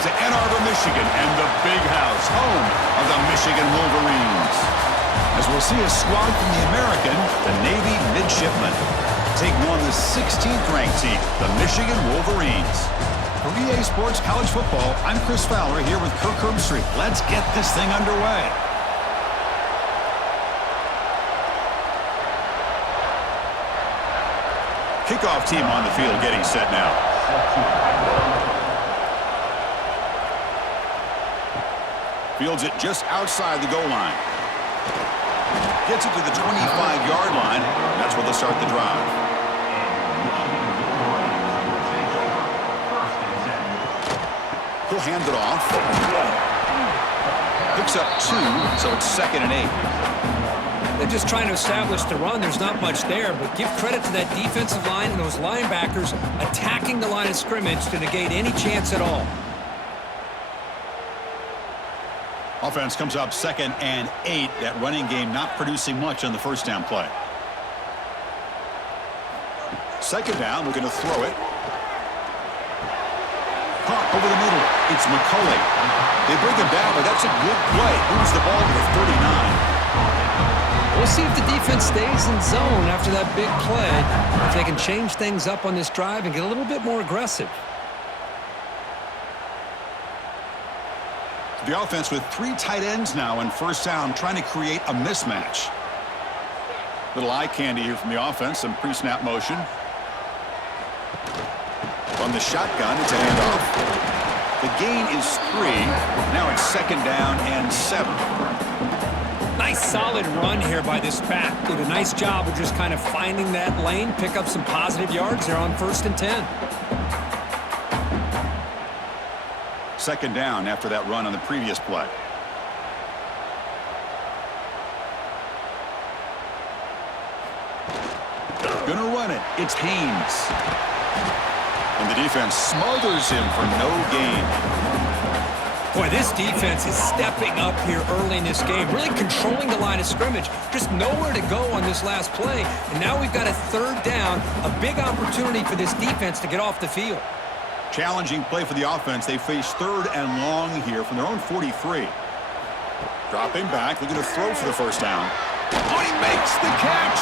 to Ann Arbor, Michigan, and the Big House, home of the Michigan Wolverines. As we'll see a squad from the American, the Navy Midshipman, taking on the 16th-ranked team, the Michigan Wolverines. For EA Sports College Football, I'm Chris Fowler here with Kirk Herbstreit. Let's get this thing underway. Kickoff team on the field getting set now. Fields it just outside the goal line. Gets it to the 25-yard line. That's where they'll start the drive. He'll hand it off. Picks up 2, so it's 2nd and 8. They're just trying to establish the run. There's not much there, but give credit to that defensive line and those linebackers attacking the line of scrimmage to negate any chance at all. Offense comes up 2nd and 8. That running game not producing much on the first down play. 2nd down, we're going to throw it. Caught over the middle. It's McCulley. They bring him down, but that's a good play. Moves the ball to the 39. We'll see if the defense stays in zone after that big play. If they can change things up on this drive and get a little bit more aggressive. The offense with 3 tight ends now on first down, trying to create a mismatch. Little eye candy here from the offense, some pre-snap motion. On the shotgun, it's a handoff. The gain is 3. Now it's 2nd down and 7. Nice solid run here by this back. Did a nice job of just kind of finding that lane, pick up some positive yards there on 1st and 10. 2nd down after that run on the previous play. Gonna run it. It's Haynes. And the defense smothers him for no gain. Boy, this defense is stepping up here early in this game, really controlling the line of scrimmage. Just nowhere to go on this last play. And now we've got a 3rd down, a big opportunity for this defense to get off the field. Challenging play for the offense. They face 3rd and long here from their own 43. Dropping back, looking to throw for the first down. Oh, he makes the catch.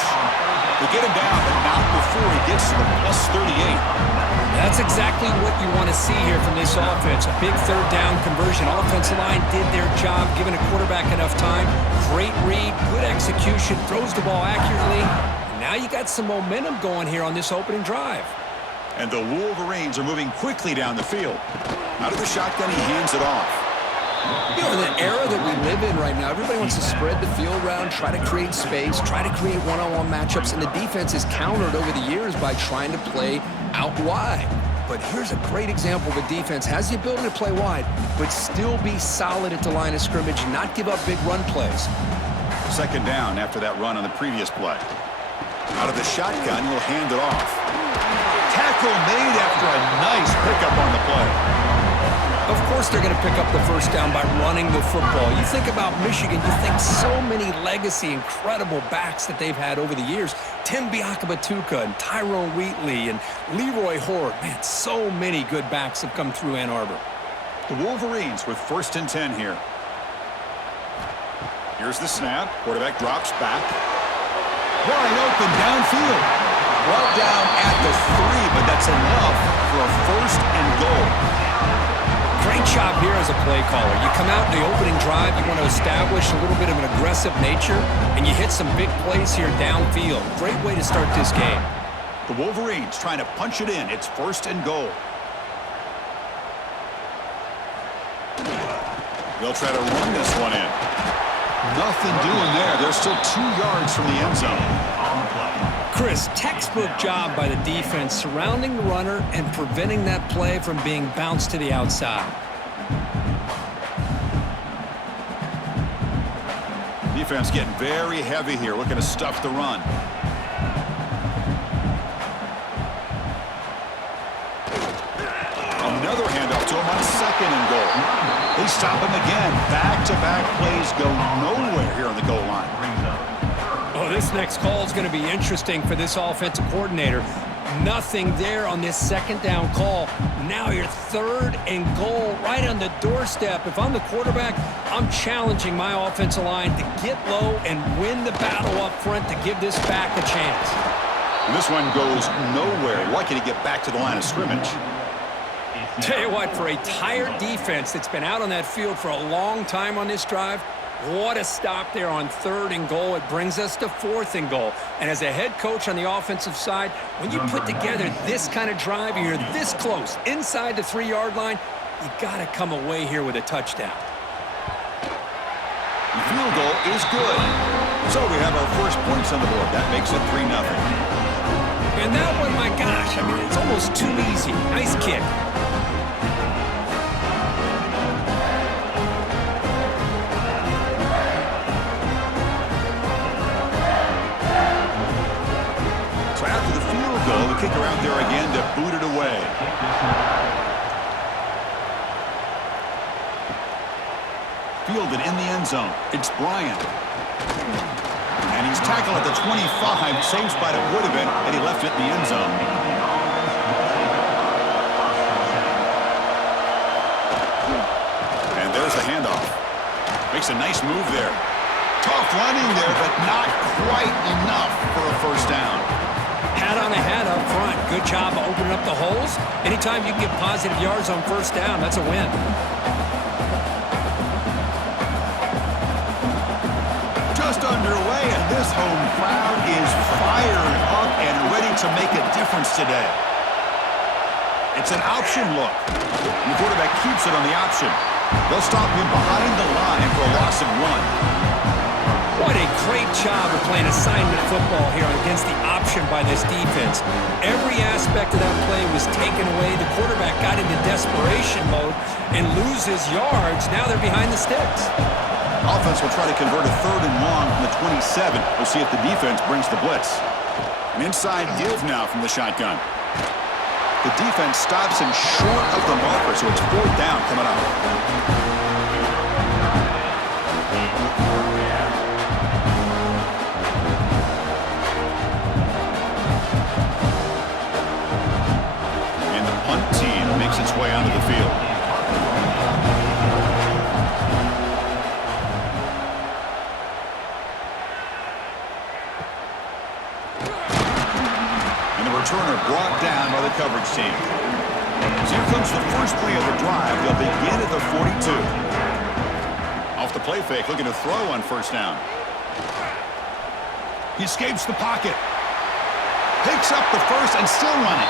They get him down, but not before he gets to the plus 38. That's exactly what you want to see here from this offense. A big 3rd down conversion. Offensive line did their job, giving a quarterback enough time. Great read, good execution, throws the ball accurately. And now you got some momentum going here on this opening drive. And the Wolverines are moving quickly down the field. Out of the shotgun, he hands it off. You know, in the era that we live in right now, everybody wants to spread the field around, try to create space, try to create one-on-one matchups, and the defense is countered over the years by trying to play out wide. But here's a great example of a defense has the ability to play wide, but still be solid at the line of scrimmage, not give up big run plays. 2nd down after that run on the previous play. Out of the shotgun, he'll hand it off. Tackle made after a nice pickup on the play. Of course they're going to pick up the first down by running the football. You think about Michigan, you think so many legacy, incredible backs that they've had over the years. Tim Biakabatuka and Tyrone Wheatley and Leroy Horde. Man, so many good backs have come through Ann Arbor. The Wolverines with 1st and 10 here. Here's the snap. Quarterback drops back. Wide open downfield. Brought down at the 3, but that's enough for a 1st and goal. Great job here as a play caller. You come out in the opening drive, you want to establish a little bit of an aggressive nature, and you hit some big plays here downfield. Great way to start this game. The Wolverines trying to punch it in. It's 1st and goal. They'll try to run this one in. Nothing doing there. They're still 2 yards from the end zone. Chris, textbook job by the defense surrounding the runner and preventing that play from being bounced to the outside. Defense getting very heavy here, looking to stuff the run. Another handoff to him on 2nd and goal. They stop him again. Back-to-back plays go nowhere here on the goal line. Oh, this next call is going to be interesting for this offensive coordinator. Nothing there on this second down call. Now you're 3rd and goal right on the doorstep. If I'm the quarterback, I'm challenging my offensive line to get low and win the battle up front to give this back a chance. And this one goes nowhere. Lucky to get back to the line of scrimmage. Tell you what, for a tired defense that's been out on that field for a long time on this drive, what a stop there on 3rd and goal. It brings us to 4th and goal. And as a head coach on the offensive side, when you put together this kind of drive and you're this close inside the 3-yard line, you got to come away here with a touchdown. The field goal is good. So we have our first points on the board. That makes it 3-0. And that one, my gosh, I mean, it's almost too easy. Nice kick. The kicker out there again to boot it away. Fielded in the end zone. It's Bryant. And he's tackled at the 25. Same spot it would have been, and he left it in the end zone. And there's the handoff. Makes a nice move there. Tough running there, but not quite enough for a first down. Hat on a hat up front. Good job of opening up the holes. Anytime you can get positive yards on first down, that's a win. Just underway, and this home crowd is fired up and ready to make a difference today. It's an option look. And the quarterback keeps it on the option. They'll stop him behind the line for a loss of 1. What a great job of playing assignment football here against the option by this defense. Every aspect of that play was taken away. The quarterback got into desperation mode and loses yards. Now they're behind the sticks. Offense will try to convert a 3rd and long from the 27. We'll see if the defense brings the blitz. An inside give now from the shotgun. The defense stops him short of the marker, so it's 4th down coming up. Its way onto the field. And the returner brought down by the coverage team. So here comes the first play of the drive. They'll begin at the 42. Off the play fake, looking to throw on first down. He escapes the pocket. Picks up the first and still running.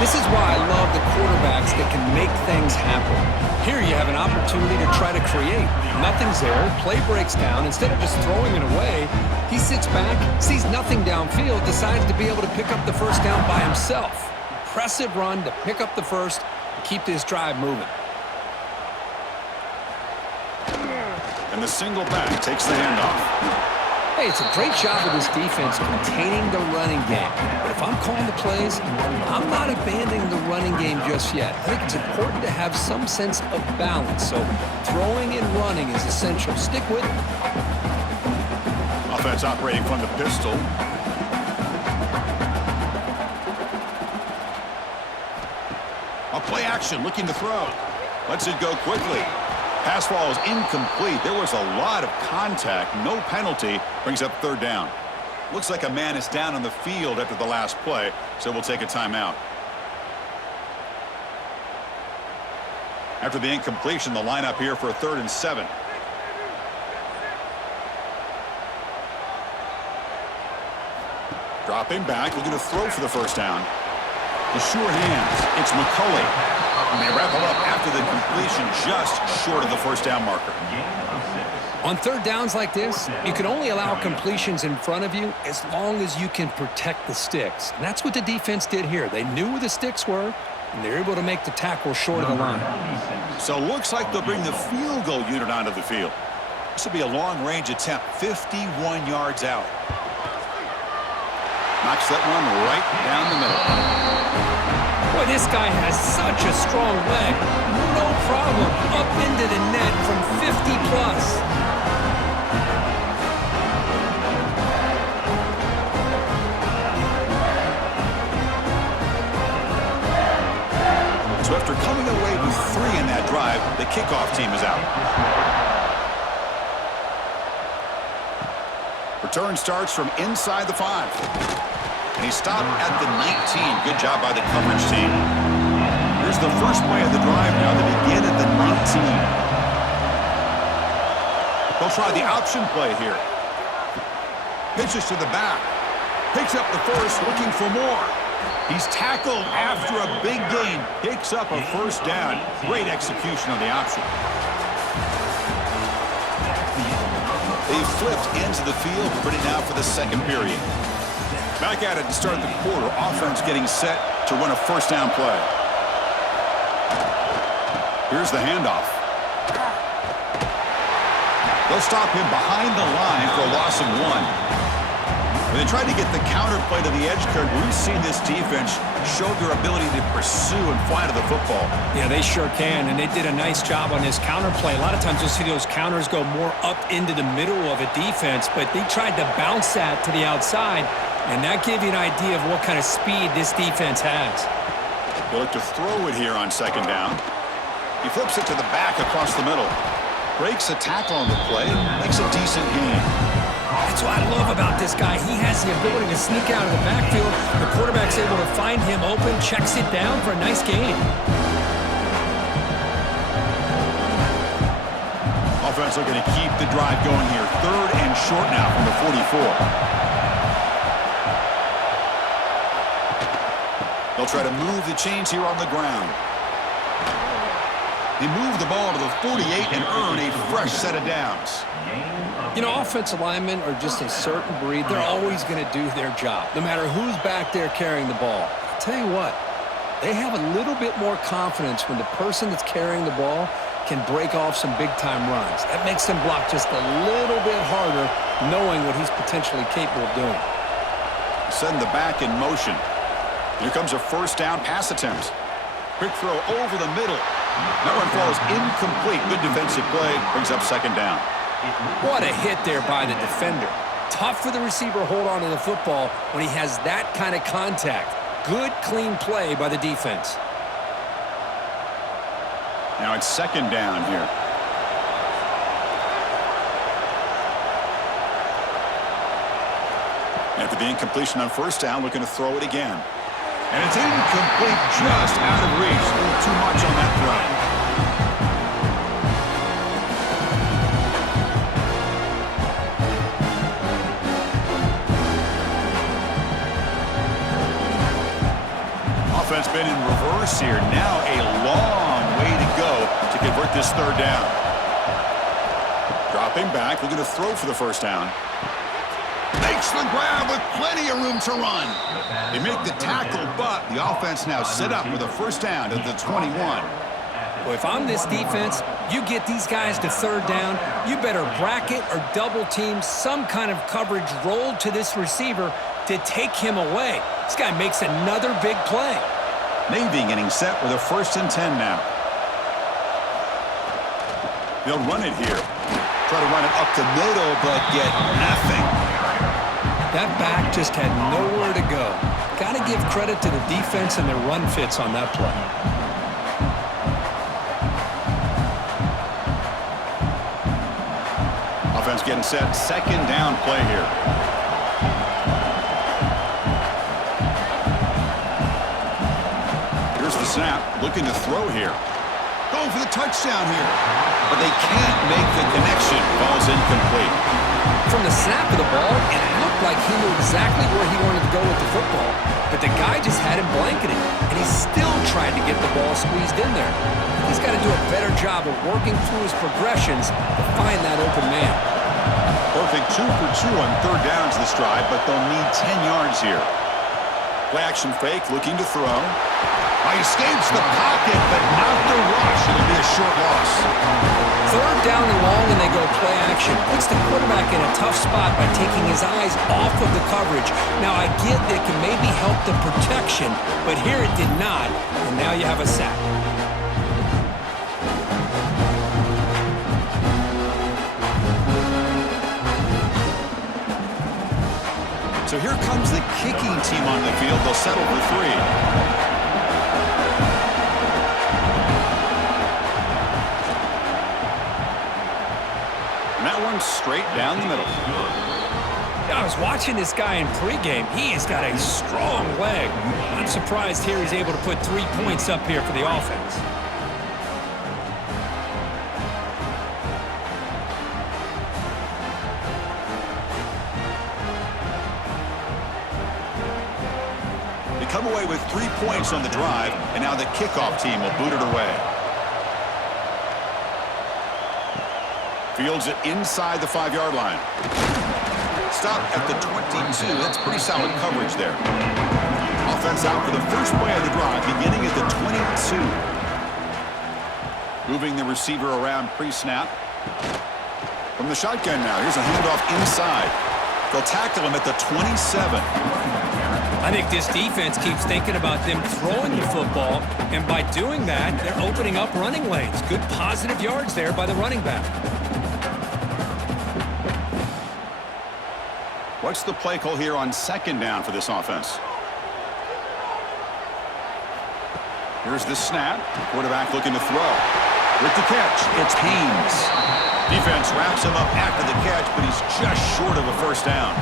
This is why I love the quarterbacks that can make things happen. Here you have an opportunity to try to create. Nothing's there. Play breaks down. Instead of just throwing it away, he sits back, sees nothing downfield, decides to be able to pick up the first down by himself. Impressive run to pick up the first, keep this drive moving. And the single back takes the handoff. Hey, it's a great job of this defense containing the running game. But if I'm calling the plays, I'm not abandoning the running game just yet. I think it's important to have some sense of balance. So throwing and running is essential. Stick with it. Offense operating from the pistol. A play action, looking to throw. Lets it go quickly. Pass ball is incomplete. There was a lot of contact. No penalty. Brings up 3rd down. Looks like a man is down on the field after the last play, so we'll take a timeout. After the incompletion, the lineup here for a 3rd and 7. Dropping back, looking to throw for the first down. The sure hands. It's McCulley. And they wrap it up after the completion just short of the first down marker. On 3rd downs like this, you can only allow completions in front of you as long as you can protect the sticks. And that's what the defense did here. They knew where the sticks were, and they're able to make the tackle short of the line. So looks like they'll bring the field goal unit onto the field. This will be a long-range attempt, 51 yards out. Knocks that one right down the middle. Boy, this guy has such a strong leg. No problem. Up into the net from 50 plus. So after coming away with 3 in that drive, the kickoff team is out. Return starts from inside the 5. And he stopped at the 19. Good job by the coverage team. Here's the first play of the drive now. They begin at the 19. They'll try the option play here. Pitches to the back. Picks up the first, looking for more. He's tackled after a big gain. Picks up a first down. Great execution on the option. They flipped into the field, ready now for the second period. Back at it to start the quarter. Offense getting set to run a first down play. Here's the handoff. They'll stop him behind the line for a loss of 1. When they tried to get the counter play to the edge curve, we've seen this defense show their ability to pursue and fly to the football. Yeah, they sure can, and they did a nice job on this counter play. A lot of times you'll see those counters go more up into the middle of a defense, but they tried to bounce that to the outside, and that gave you an idea of what kind of speed this defense has. They look to throw it here on second down. He flips it to the back across the middle. Breaks a tackle on the play, makes a decent gain. That's what I love about this guy. He has the ability to sneak out of the backfield. The quarterback's able to find him open, checks it down for a nice gain. Offense looking to keep the drive going here. 3rd and short now from the 44. They'll try to move the chains here on the ground. They move the ball to the 48 and earn a fresh set of downs. You know, offensive linemen are just a certain breed. They're always going to do their job, no matter who's back there carrying the ball. I'll tell you what, they have a little bit more confidence when the person that's carrying the ball can break off some big-time runs. That makes them block just a little bit harder, knowing what he's potentially capable of doing. Send the back in motion. Here comes a first down pass attempt. Quick throw over the middle. That one falls incomplete. Good defensive play. Brings up second down. What a hit there by the defender. Tough for the receiver to hold on to the football when he has that kind of contact. Good, clean play by the defense. Now it's second down here. After the incompletion on first down, looking to throw it again. And it's incomplete, just out of reach. A little too much on that throw. Offense been in reverse here. Now a long way to go to convert this third down. Dropping back, looking to throw for the first down. Makes the grab with plenty of room to run. They make the tackle, but the offense now set up with a first down at the 21. Well, if I'm this defense, you get these guys to third down, you better bracket or double team some kind of coverage rolled to this receiver to take him away. This guy makes another big play. Navy getting set with a 1st and 10 now. They'll run it here. Try to run it up the middle, but get nothing. That back just had nowhere to go. Got to give credit to the defense and their run fits on that play. Offense getting set. Second down play here. Here's the snap. Looking to throw here. Going for the touchdown here. But they can't make the connection. Ball's incomplete. From the snap of the ball, it looked like he knew exactly where he wanted to go with the football. But the guy just had him blanketed, and he still tried to get the ball squeezed in there. He's got to do a better job of working through his progressions to find that open man. Perfect 2 for 2 on third downs this drive, but they'll need 10 yards here. Play action fake, looking to throw. He escapes the pocket, but not the rush. It'll be a short loss. Third down and long, and they go play action. Puts the quarterback in a tough spot by taking his eyes off of the coverage. Now, I get that it can maybe help the protection, but here it did not, and now you have a sack. So here comes the kicking team on the field. They'll settle for 3. straight down the middle. I was watching this guy in pregame. He has got a strong leg. I'm surprised here he's able to put 3 points up here for the offense. They come away with 3 points on the drive, and now the kickoff team will boot it away. Fields it inside the 5-yard line. Stop at the 22. That's pretty solid coverage there. Offense out for the first play of the drive, beginning at the 22. Moving the receiver around pre-snap. From the shotgun now, here's a handoff inside. They'll tackle him at the 27. I think this defense keeps thinking about them throwing the football, and by doing that, they're opening up running lanes. Good positive yards there by the running back. What's the play call here on second down for this offense? Here's the snap. Quarterback looking to throw. With the catch, it's Haynes. Defense wraps him up after the catch, but he's just short of a first down.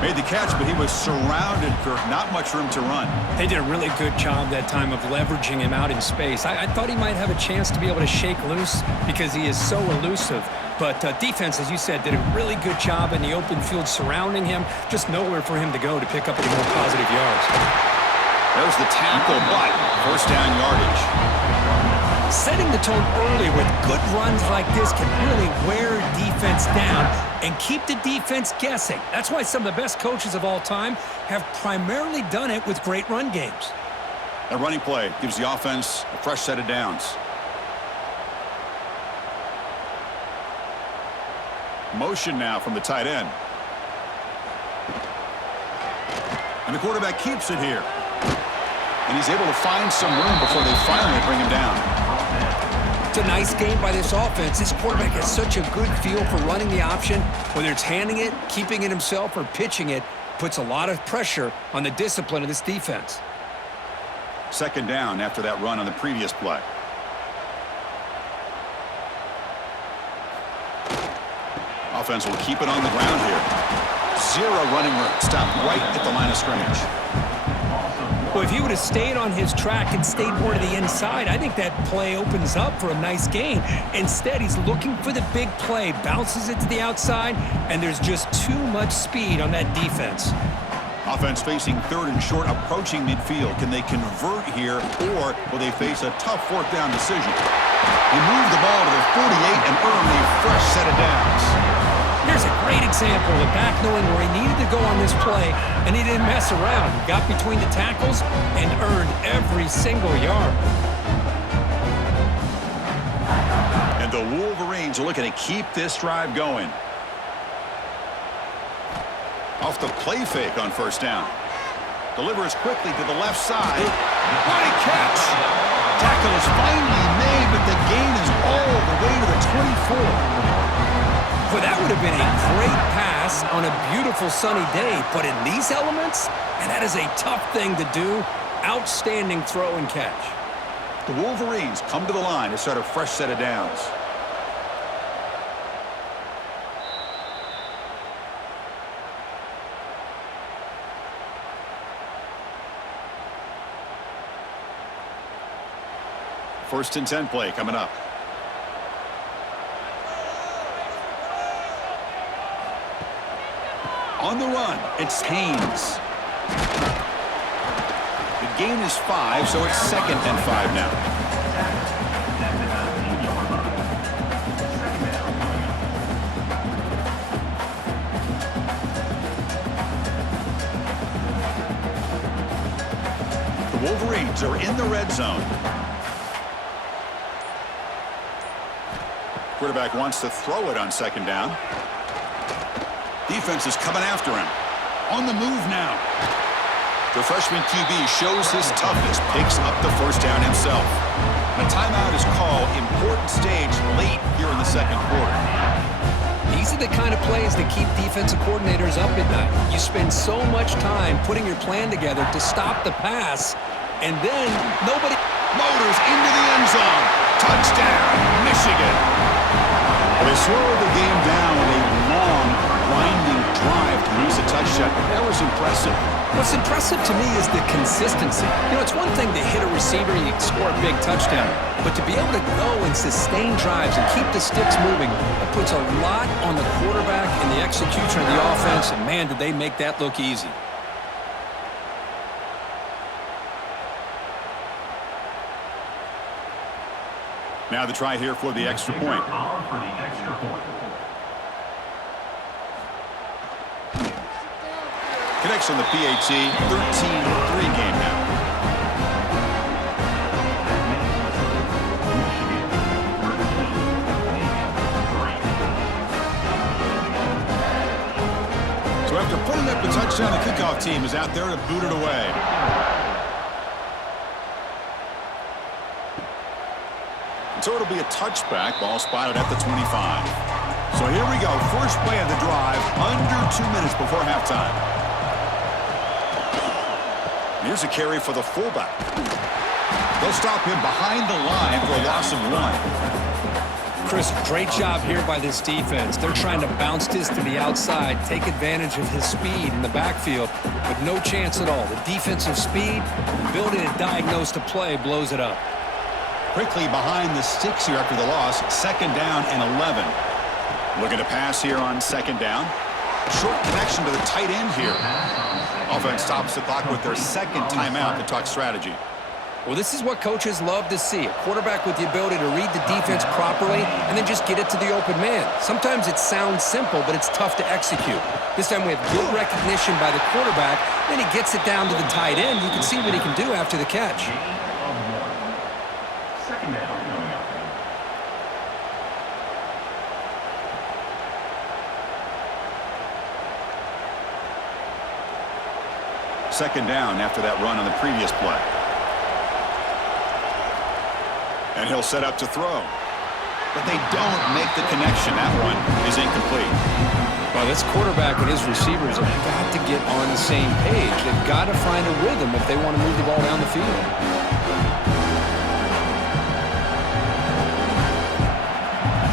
Made the catch, but he was surrounded, Kirk. Not much room to run. They did a really good job that time of leveraging him out in space. I thought he might have a chance to be able to shake loose because he is so elusive. But defense, as you said, did a really good job in the open field surrounding him. Just nowhere for him to go to pick up any more positive yards. There's the tackle, but first down yardage. Setting the tone early with good runs like this can really wear defense down and keep the defense guessing. That's why some of the best coaches of all time have primarily done it with great run games. A running play gives the offense a fresh set of downs. Motion now from the tight end. And the quarterback keeps it here. And he's able to find some room before they finally bring him down. It's a nice game by this offense. This quarterback has such a good feel for running the option. Whether it's handing it, keeping it himself, or pitching it, puts a lot of pressure on the discipline of this defense. Second down after that run on the previous play. Offense will keep it on the ground here. Zero running room. Stop right at the line of scrimmage. Well, if he would have stayed on his track and stayed more to the inside, I think that play opens up for a nice gain. Instead, he's looking for the big play, bounces it to the outside, and there's just too much speed on that defense. Offense facing third and short, approaching midfield. Can they convert here, or will they face a tough fourth down decision? He moved the ball to the 48 and earned a fresh set of downs. Here's a great example of back knowing where he needed to go on this play, and he didn't mess around. He got between the tackles and earned every single yard. And the Wolverines are looking to keep this drive going. Off the play fake on first down. Delivers quickly to the left side. What a catch! Tackle is finally made, but the gain is all the way to the 24. Well, that would have been a great pass on a beautiful sunny day, but in these elements, and that is a tough thing to do, outstanding throw and catch. The Wolverines come to the line to start a fresh set of downs. First and 10 play coming up. On the run, it's Haynes. The gain is 5, so it's second and 5 now. The Wolverines are in the red zone. Quarterback wants to throw it on second down. Defense is coming after him. On the move now. The freshman QB shows his toughness, picks up the first down himself. A timeout is called. Important stage late here in the second quarter. These are the kind of plays that keep defensive coordinators up at night. You spend so much time putting your plan together to stop the pass, and then nobody Motors into the end zone. Touchdown, Michigan. Well, they slow the game down with a long, winding drive to lose a touchdown. That was impressive. What's impressive to me is the consistency. It's one thing to hit a receiver and you can score a big touchdown, but to be able to go and sustain drives and keep the sticks moving, that puts a lot on the quarterback and the execution of the offense, and man, did they make that look easy. Now the try here for the extra point. Connects on the PAT, 13-3 game now. So after putting up the touchdown, the kickoff team is out there to boot it away. So it'll be a touchback. Ball spotted at the 25. So here we go. First play of the drive, under 2 minutes before halftime. Here's a carry for the fullback. They'll stop him behind the line for a loss of 1. Chris, great job here by this defense. They're trying to bounce this to the outside, take advantage of his speed in the backfield, but no chance at all. The defensive speed, the ability to diagnose the play, blows it up. Quickly behind the sticks here after the loss. 2nd down and 11. Looking to pass here on 2nd down. Short connection to the tight end here. Offense stops the clock with their 2nd timeout to talk strategy. Well, this is what coaches love to see. A quarterback with the ability to read the defense properly and then just get it to the open man. Sometimes it sounds simple, but it's tough to execute. This time we have good recognition by the quarterback. Then he gets it down to the tight end. You can see what he can do after the catch. Second down after that run on the previous play. And he'll set up to throw. But they don't make the connection. That one is incomplete. Well, this quarterback and his receivers have got to get on the same page. They've got to find a rhythm if they want to move the ball down the field.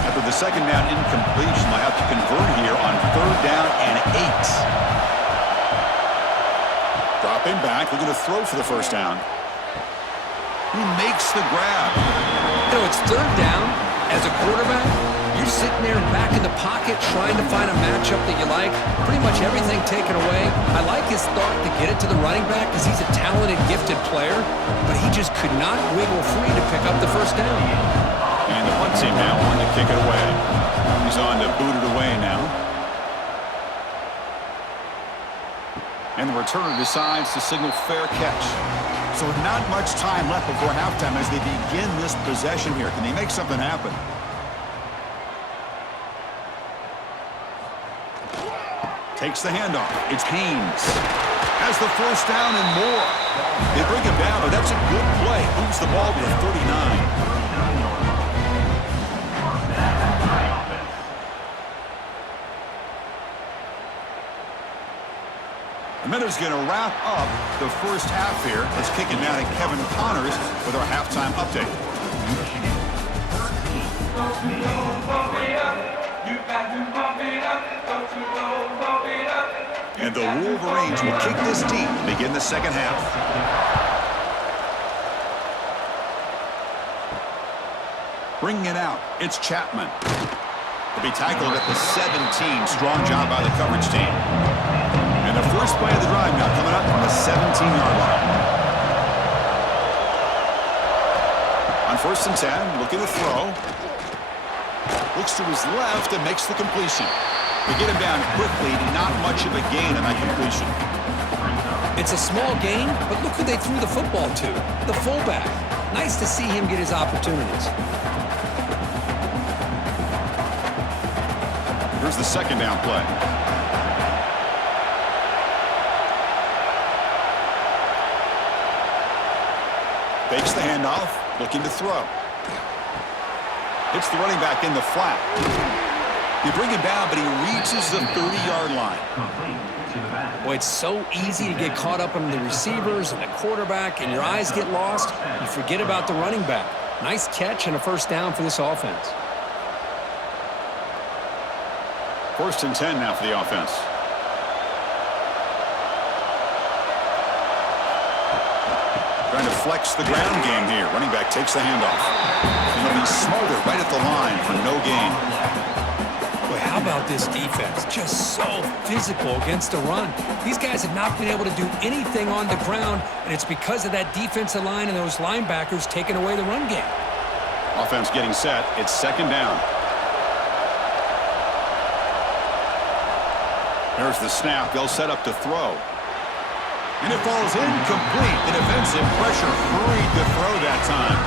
After the second down incompletion, they'll have to convert here on 3rd down and 8. Dropping back, looking to throw for the first down. He makes the grab. It's 3rd down. As a quarterback, you're sitting there back in the pocket trying to find a matchup that you like. Pretty much everything taken away. I like his thought to get it to the running back because he's a talented, gifted player, but he just could not wiggle free to pick up the first down. And the punt team now on to kick it away. He's on to boot it away now. And the returner decides to signal fair catch. So not much time left before halftime as they begin this possession here. Can they make something happen? Takes the handoff. It's Haynes. Has the first down and more. They bring him down, but that's a good play. Moves the ball to the 39. The minute's going to wrap up the first half here. Let's kick it now to Kevin Connors with our halftime update. And the Wolverines will kick this deep to begin the second half. Bringing it out, it's Chapman. He'll be tackled at the 17. Strong job by the coverage team. And the first play of the drive now coming up from the 17-yard line. On 1st and 10, looking to throw. Looks to his left and makes the completion. They get him down quickly, not much of a gain on that completion. It's a small gain, but look who they threw the football to, the fullback. Nice to see him get his opportunities. Here's the second down play. Fakes the handoff, looking to throw. Hits the running back in the flat. You bring him down, but he reaches the 30-yard line. Boy, it's so easy to get caught up in the receivers and the quarterback, and your eyes get lost. You forget about the running back. Nice catch and a first down for this offense. First and 10 now for the offense. Trying to flex the ground game here. Running back takes the handoff. And he'll be smothered right at the line for no gain. Boy, how about this defense? Just so physical against the run. These guys have not been able to do anything on the ground, and it's because of that defensive line and those linebackers taking away the run game. Offense getting set. It's second down. There's the snap. They'll set up to throw. And it falls incomplete. The defensive pressure hurried to throw that time.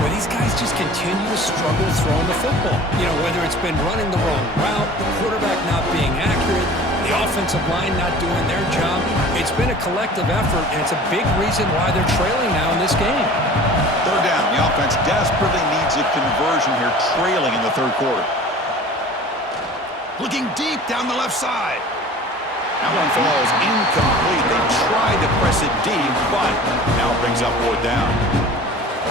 Well, these guys just continue to struggle throwing the football. You know, whether it's been running the wrong route, the quarterback not being accurate, the offensive line not doing their job. It's been a collective effort, and it's a big reason why they're trailing now in this game. Third down. The offense desperately needs a conversion here, trailing in the third quarter. Looking deep down the left side. That one falls incomplete. They tried to press it deep, but now it brings up fourth down.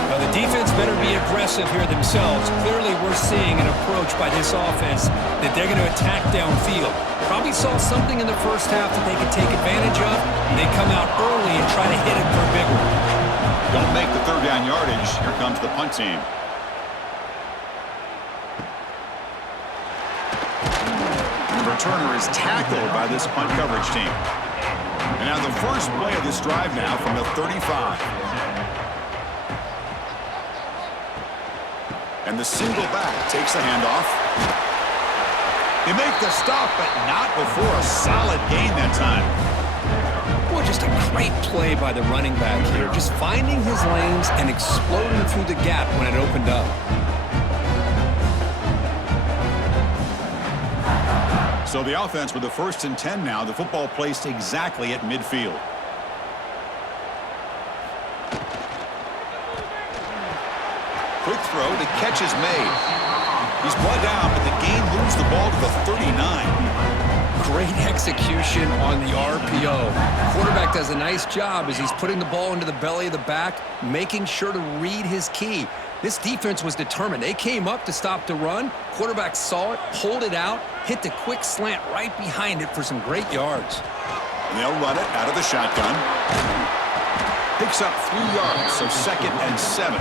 Well, the defense better be aggressive here themselves. Clearly, we're seeing an approach by this offense that they're going to attack downfield. Probably saw something in the first half that they could take advantage of. They come out early and try to hit it for a big one. Don't make the third down yardage. Here comes the punt team. Returner is tackled by this punt coverage team. And now the first play of this drive now from the 35. And the single back takes the handoff. They make the stop, but not before a solid gain that time. Boy, just a great play by the running back here. Just finding his lanes and exploding through the gap when it opened up. So the offense with the first and 10 now. The football placed exactly at midfield. Quick throw. The catch is made. He's brought down, but the gain moves the ball to the 39. Great execution on the RPO. Quarterback does a nice job as he's putting the ball into the belly of the back, making sure to read his key. This defense was determined. They came up to stop the run. Quarterback saw it, pulled it out, hit the quick slant right behind it for some great yards. And they'll run it out of the shotgun. Picks up 3 yards, so second and 7.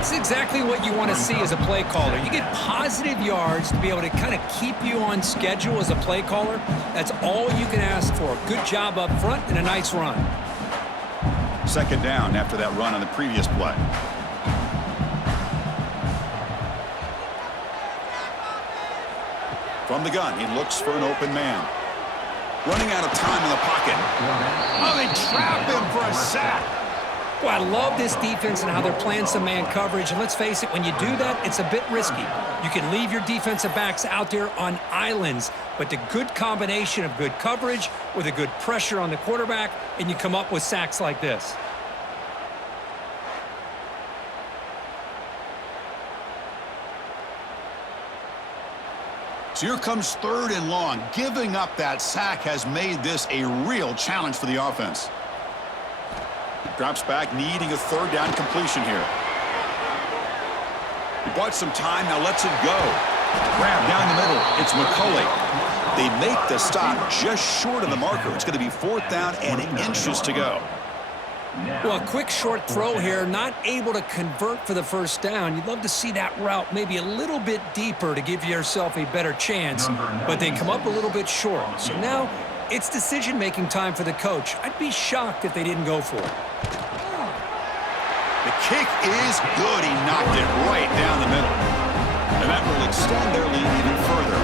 It's exactly what you want to see as a play caller. You get positive yards to be able to kind of keep you on schedule as a play caller. That's all you can ask for. Good job up front and a nice run. Second down after that run on the previous play. From the gun, he looks for an open man. Running out of time in the pocket. Oh, they trap him for a sack. Well, I love this defense and how they're playing some man coverage. And let's face it, when you do that, it's a bit risky. You can leave your defensive backs out there on islands, but the good combination of good coverage with a good pressure on the quarterback, and you come up with sacks like this. So here comes third and long. Giving up that sack has made this a real challenge for the offense. Drops back, needing a third down completion here. He bought some time, now lets it go. Grab down the middle. It's McCulley. They make the stop just short of the marker. It's going to be fourth down and inches to go. Well, a quick short throw here, not able to convert for the first down. You'd love to see that route maybe a little bit deeper to give yourself a better chance, but they come up a little bit short. So now it's decision-making time for the coach. I'd be shocked if they didn't go for it. The kick is good. He knocked it right down the middle. And that will extend their lead even further.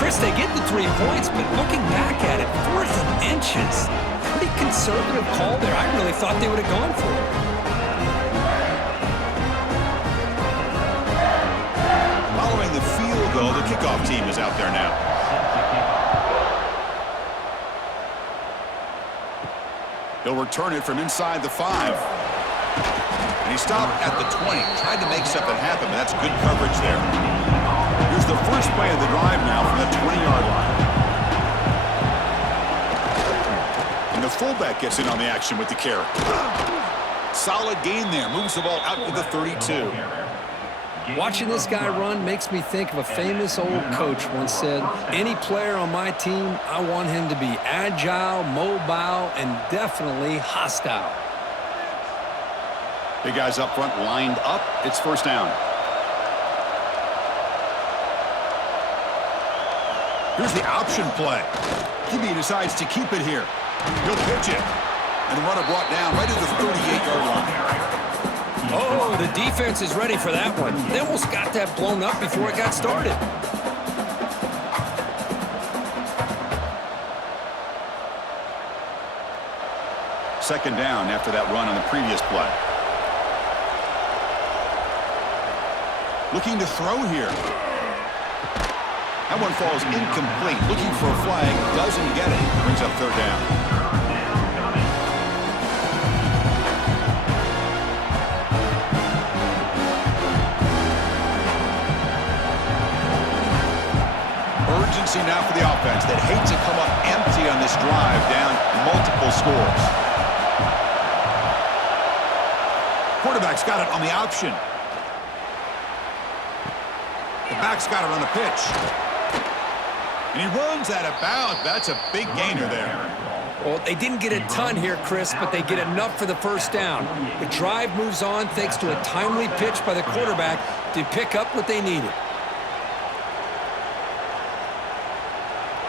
Chris, they get the 3 points, but looking back at it, 4th and inches. Pretty conservative call there. I really thought they would have gone for it. Following the field goal, the kickoff team is out there now. He'll return it from inside the 5. And he stopped at the 20. Tried to make something happen, but that's good coverage there. Here's the first play of the drive now from the 20-yard line. And the fullback gets in on the action with the carry. Solid gain there. Moves the ball out to the 32. Watching this guy run makes me think of a famous old coach once said, any player on my team, I want him to be agile, mobile, and definitely hostile. Big guys up front lined up. It's first down. Here's the option play. QB decides to keep it here. He'll pitch it. And the runner brought down right at the 38-yard line. Oh, the defense is ready for that one. They almost got that blown up before it got started. Second down after that run on the previous play. Looking to throw here. That one falls incomplete. Looking for a flag. Doesn't get it. Brings up third down. Urgency now for the offense that hates to come up empty on this drive, down multiple scores. Quarterback's got it on the option. The back's got it on the pitch. And he runs out of bounds. That's a big gainer there. Well, they didn't get a ton here, Chris, but they get enough for the first down. The drive moves on thanks to a timely pitch by the quarterback to pick up what they needed.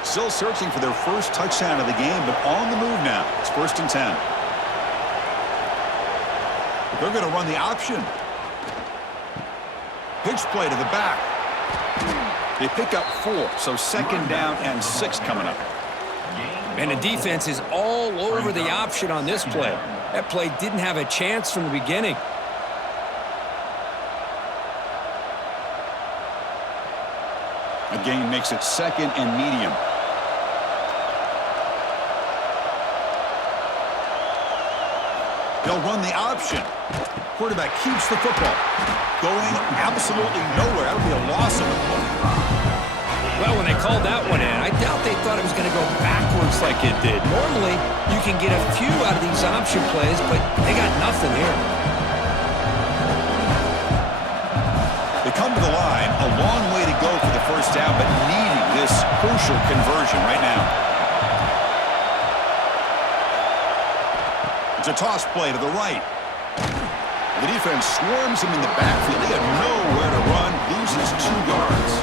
Still searching for their first touchdown of the game, but on the move now. It's first and 10. They're going to run the option. Pitch play to the back. They pick up 4, so second down and 6 coming up. And the defense is all over the option on this play. That play didn't have a chance from the beginning. A gain makes it second and medium. They'll run the option. Quarterback keeps the football. Going absolutely nowhere. That'll be a loss of the play. Well, when they called that one in, I doubt they thought it was going to go backwards like it did. Normally, you can get a few out of these option plays, but they got nothing here. They come to the line. A long way to go for the first down, but needing this crucial conversion right now. It's a toss play to the right. The defense swarms him in the backfield. They have nowhere to run. Loses 2 yards.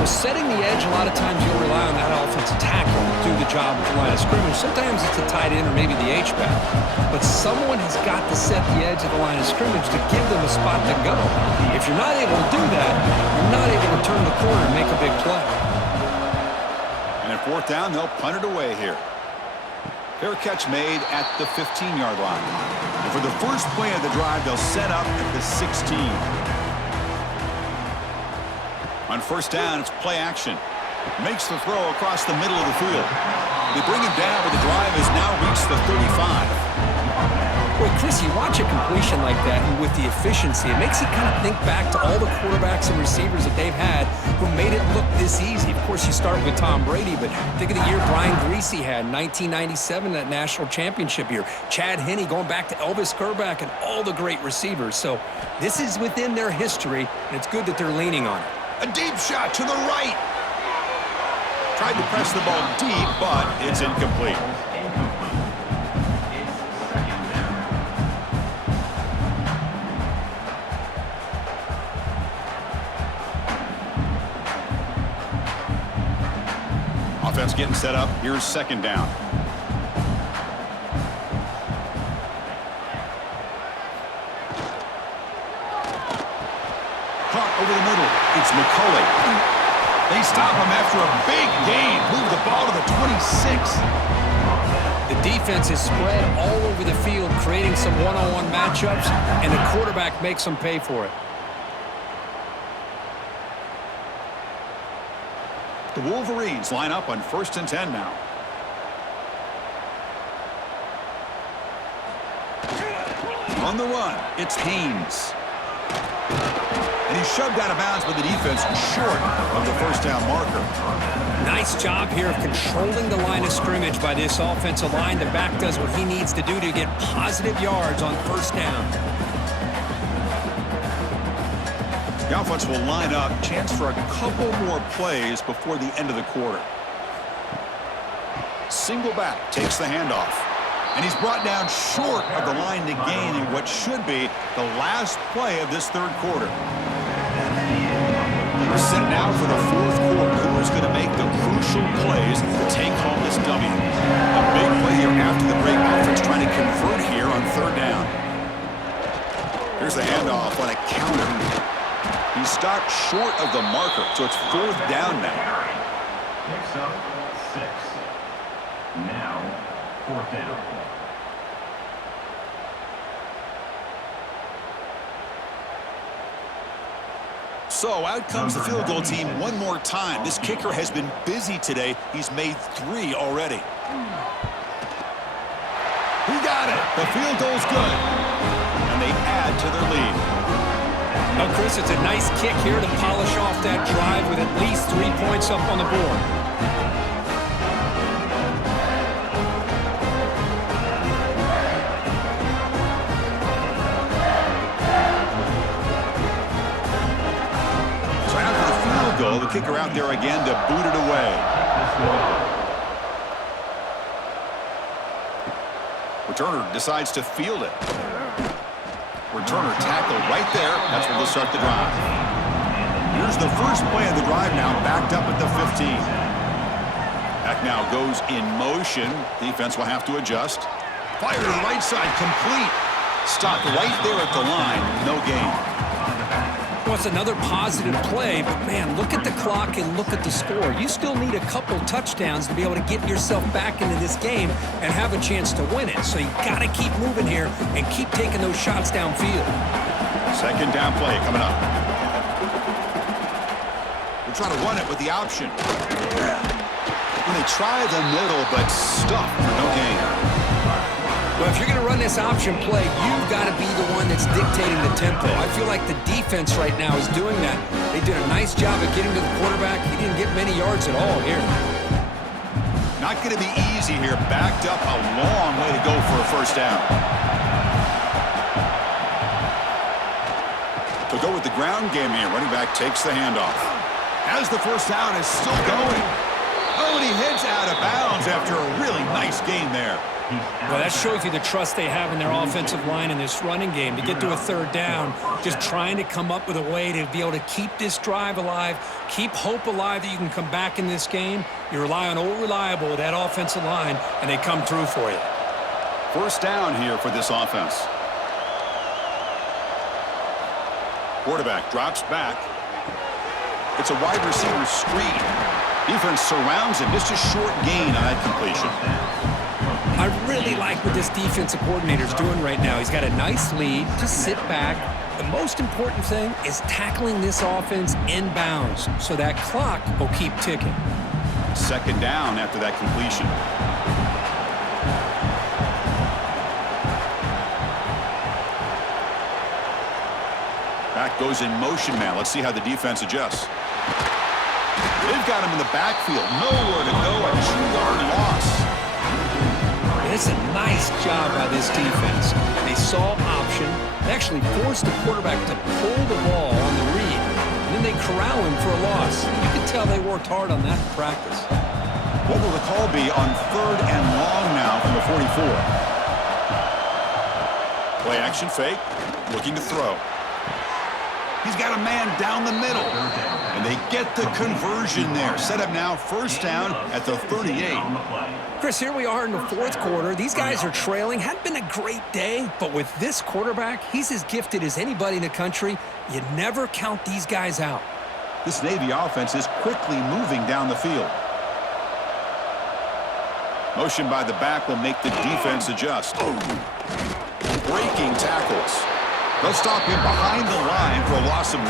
Well, setting the edge, a lot of times you'll rely on that offensive tackle to do the job at the line of scrimmage. Sometimes it's a tight end or maybe the H-back. But someone has got to set the edge of the line of scrimmage to give them a spot to go. If you're not able to do that, you're not able to turn the corner and make a big play. And at fourth down, they'll punt it away here. Fair catch made at the 15-yard line. And for the first play of the drive, they'll set up at the 16. On first down, it's play action. Makes the throw across the middle of the field. They bring him down, but the drive has now reached the 35. Boy, Chris, you watch a completion like that, and with the efficiency, it makes you kind of think back to all the quarterbacks and receivers that they've had who made it look this easy. Of course, you start with Tom Brady, but think of the year Brian Greasy had in 1997, that national championship year. Chad Henne going back to Elvis Grbac and all the great receivers. So this is within their history, and it's good that they're leaning on it. A deep shot to the right. Tried to press the ball deep, but it's incomplete. Offense getting set up. Here's second down. Caught over the middle. It's McCulley. They stop him after a big gain. Move the ball to the 26. The defense is spread all over the field, creating some one-on-one matchups, and the quarterback makes them pay for it. The Wolverines line up on first and 10 now. On the run, it's Haynes. And he's shoved out of bounds by the defense short of the first down marker. Nice job here of controlling the line of scrimmage by this offensive line. The back does what he needs to do to get positive yards on first down. The offense will line up. Chance for a couple more plays before the end of the quarter. Single back, takes the handoff. And he's brought down short of the line to gain in what should be the last play of this third quarter. We're set now for the fourth quarter. Who is going to make the crucial plays to take home this W? A big play here after the break. Offense trying to convert here on third down. Here's the handoff on a counter. He stopped short of the marker, so it's fourth down now. Picks up 6. Now, fourth down. So out comes the field goal team one more time. This kicker has been busy today. He's made 3 already. He got it. The field goal's good. And they add to their lead. Well, Chris, it's a nice kick here to polish off that drive with at least 3 points up on the board. So after the field goal, the kicker out there again to boot it away. Returner decides to field it. Returner tackle right there. That's where they'll start the drive. Here's the first play of the drive now, backed up at the 15. Back now goes in motion. Defense will have to adjust. Fire to the right side, complete. Stopped right there at the line. No gain. Well, it's another positive play, but man, look at the clock and look at the score. You still need a couple touchdowns to be able to get yourself back into this game and have a chance to win it. So you got to keep moving here and keep taking those shots downfield. Second down play coming up. We're trying to run it with the option. When they try the middle, but stuffed for no gain. Well, if you're going to run this option play, you've got to be the one that's dictating the tempo. I feel like the defense right now is doing that. They did a nice job of getting to the quarterback. He didn't get many yards at all here. Not going to be easy here. Backed up a long way to go for a first down. To go with the ground game here, running back takes the handoff. As the first down is still going. Oh, and he heads out of bounds after a really nice gain there. Well, that shows you the trust they have in their offensive line in this running game. To get to a third down, just trying to come up with a way to be able to keep this drive alive, keep hope alive that you can come back in this game. You rely on old reliable, that offensive line, and they come through for you. First down here for this offense. Quarterback drops back. It's a wide receiver screen. Defense surrounds him. Just a short gain on that completion. I really like what this defensive coordinator is doing right now. He's got a nice lead. Just sit back. The most important thing is tackling this offense inbounds so that clock will keep ticking. Second down after that completion. Back goes in motion now. Let's see how the defense adjusts. They've got him in the backfield. Nowhere to go. A 2-yard loss. It's a nice job by this defense. They saw option. They actually forced the quarterback to pull the ball on the read. And then they corral him for a loss. You can tell they worked hard on that in practice. What will the call be on third and long now from the 44? Play action fake. Looking to throw. He's got a man down the middle. And they get the conversion there. Set up now first down at the 38. Chris, here we are in the fourth quarter. These guys are trailing. Hadn't been a great day, but with this quarterback, he's as gifted as anybody in the country. You never count these guys out. This Navy offense is quickly moving down the field. Motion by the back will make the defense adjust. Breaking tackles. They'll stop him behind the line for a loss of 1.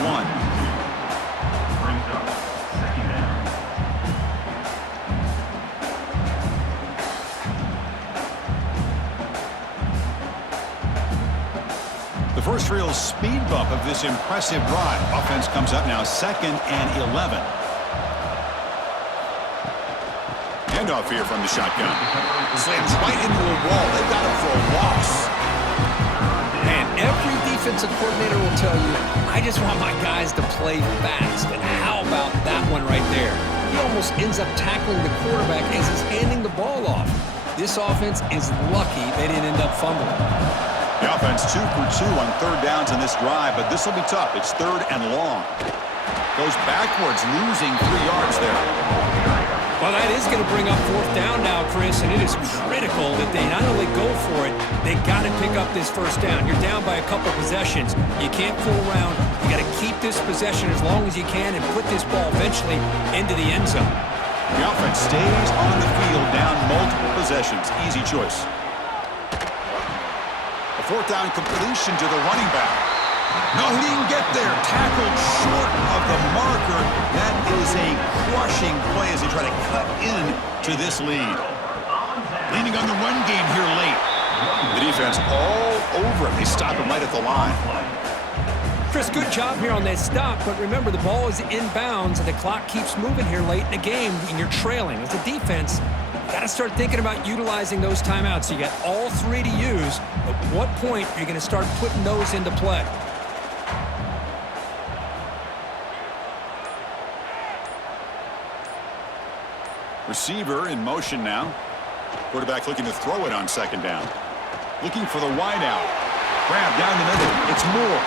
The first real speed bump of this impressive drive. Offense comes up now, 2nd and 11. Handoff here from the shotgun. Slams right into a wall. They got him for a loss. And every defensive coordinator will tell you, I just want my guys to play fast. And how about that one right there? He almost ends up tackling the quarterback as he's handing the ball off. This offense is lucky they didn't end up fumbling. The offense 2 for 2 on third downs in this drive, but this will be tough. It's third and long. Goes backwards, losing 3 yards there. Well, that is going to bring up fourth down now, Chris, and it is critical that they not only go for it, they got to pick up this first down. You're down by a couple possessions. You can't fool around. You got to keep this possession as long as you can and put this ball eventually into the end zone. The offense stays on the field, down multiple possessions. Easy choice. A fourth down completion to the running back. No, he didn't get there. Tackled short of the marker. That is a crushing play as they try to cut in to this lead. Leaning on the run game here late. The defense all over it. They stop him right at the line. Chris, good job here on that stop, but remember the ball is inbounds and the clock keeps moving here late in the game and you're trailing. As a defense, you got to start thinking about utilizing those timeouts. You got all 3 to use. At what point are you going to start putting those into play? Receiver in motion now. Quarterback looking to throw it on second down. Looking for the wide out. Grab down the middle. It's Moore.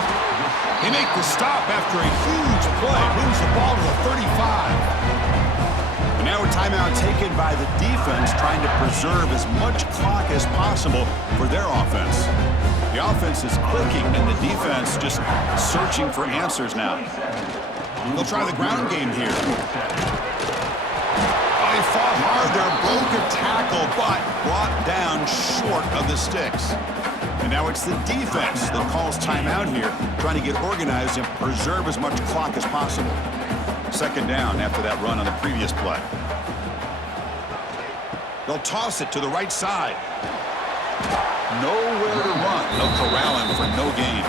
They make the stop after a huge play. Moves the ball to the 35. And now a timeout taken by the defense, trying to preserve as much clock as possible for their offense. The offense is clicking, and the defense just searching for answers now. They'll try the ground game here. They fought hard there, broke a tackle, but brought down short of the sticks. And now it's the defense that calls timeout here, trying to get organized and preserve as much clock as possible. Second down after that run on the previous play. They'll toss it to the right side. Nowhere to run. They'll corral him for no gain.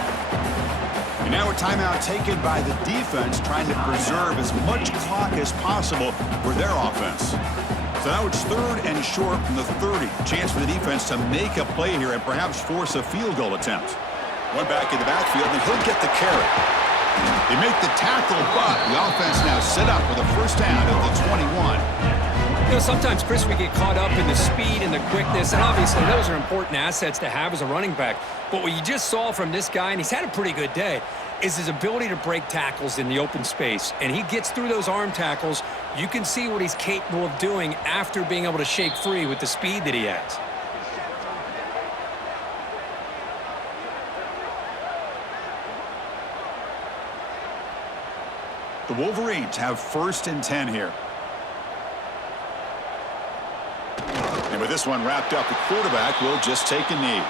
And now a timeout taken by the defense, trying to preserve as much clock as possible for their offense. So now it's third and short from the 30. Chance for the defense to make a play here and perhaps force a field goal attempt. One back in the backfield, and he'll get the carry. They make the tackle, but the offense now set up with a first down at the 21. You know, sometimes, Chris, we get caught up in the speed and the quickness, and obviously those are important assets to have as a running back. But what you just saw from this guy, and he's had a pretty good day, is his ability to break tackles in the open space. And he gets through those arm tackles. You can see what he's capable of doing after being able to shake free with the speed that he has. The Wolverines have first and 10 here. And with this one wrapped up, the quarterback will just take a knee.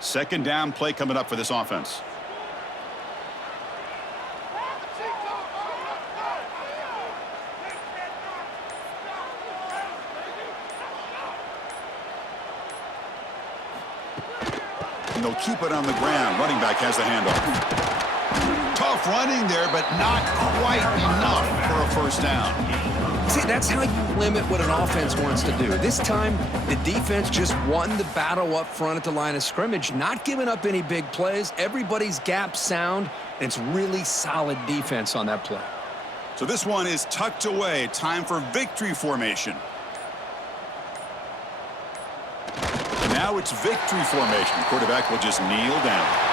Second down play coming up for this offense. And they'll keep it on the ground. Running back has the handoff. Tough running there, but not quite enough for a first down. See, that's how you limit what an offense wants to do. This time, the defense just won the battle up front at the line of scrimmage, not giving up any big plays. Everybody's gap sound, and it's really solid defense on that play. So this one is tucked away. Time for victory formation. And now it's victory formation. Quarterback will just kneel down.